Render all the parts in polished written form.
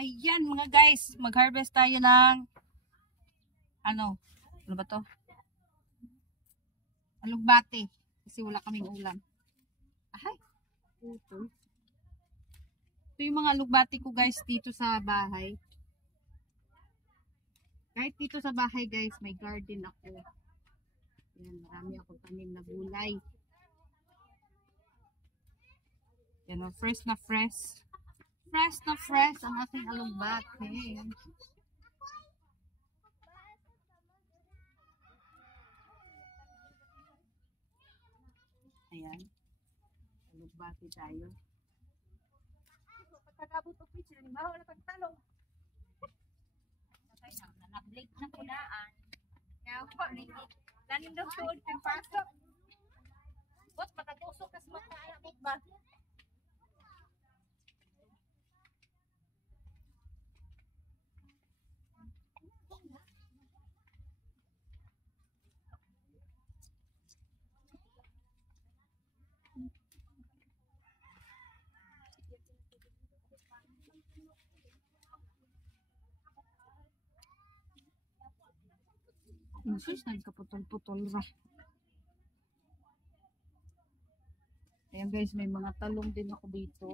Ayan mga guys, mag-harvest tayo ng ano ba to? Alugbate. Kasi wala kaming ulam. Ay, ito yung mga alugbate ko guys dito sa bahay. Kahit dito sa bahay guys, may garden ako. Ayan, marami ako tanim na gulay. Yan o, fresh na fresh. Fresh na fresh ang aking alugbate. Ayan. Alugbate tayo. Pagkakabot o pitch, halimbawa na pagtalong. Nag-late na kunaan. Kaya po, lanin daw suod kang pasok. Bot, matatusok kas makaalabot ba? Sus, nagkaputol-putol ba? Ayan guys, may mga talong din ako dito.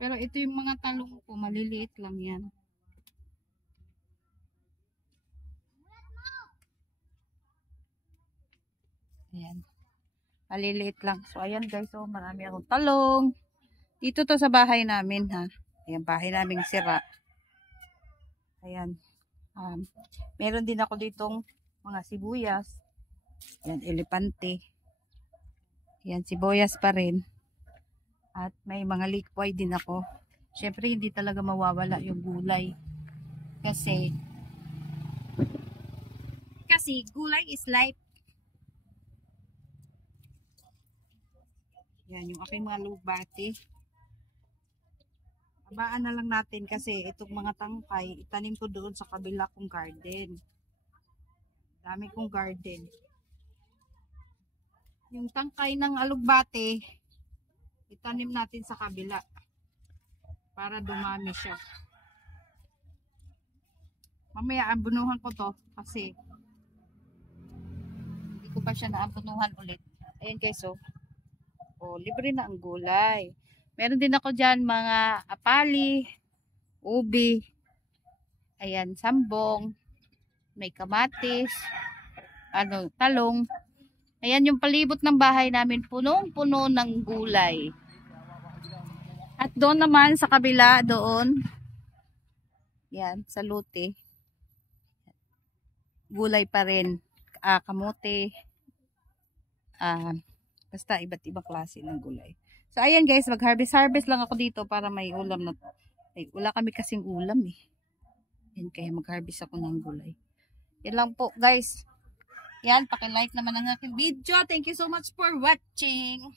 Pero ito yung mga talong ko, maliliit lang yan. Ayan. Maliliit lang. So, ayan guys. So, marami akong talong. Dito to sa bahay namin, ha. Ayan, bahay namin sira. Ayan. Meron din ako ditong mga sibuyas. Ayan, elepante. Ayan, sibuyas pa rin. At may mga likway din ako. Syempre, hindi talaga mawawala yung gulay. Kasi gulay is life. Yan, yung aking mga alugbate. Abaan na lang natin kasi itong mga tangkay, itanim ko doon sa kabila kong garden. Dami kong garden. Yung tangkay ng alugbate, itanim natin sa kabila para dumami siya. Mamaya ambunuhan ko to kasi hindi ko pa siya naambunuhan ulit. Ayan guys, so libre na ang gulay. Meron din ako dyan mga apali, ubi, ayan, sambong, may kamatis, talong. Ayan yung palibot ng bahay namin, punong-puno ng gulay. At doon naman sa kabila, doon, yan, sa lote, gulay pa rin, kamote, basta iba't ibang klase ng gulay. So, ayan guys, mag-harvest lang ako dito para may ulam na. Wala kami kasing ulam eh. Yan, kaya mag-harvest ako ng gulay. Yan lang po guys. Yan, paki-like naman ang aking video. Thank you so much for watching.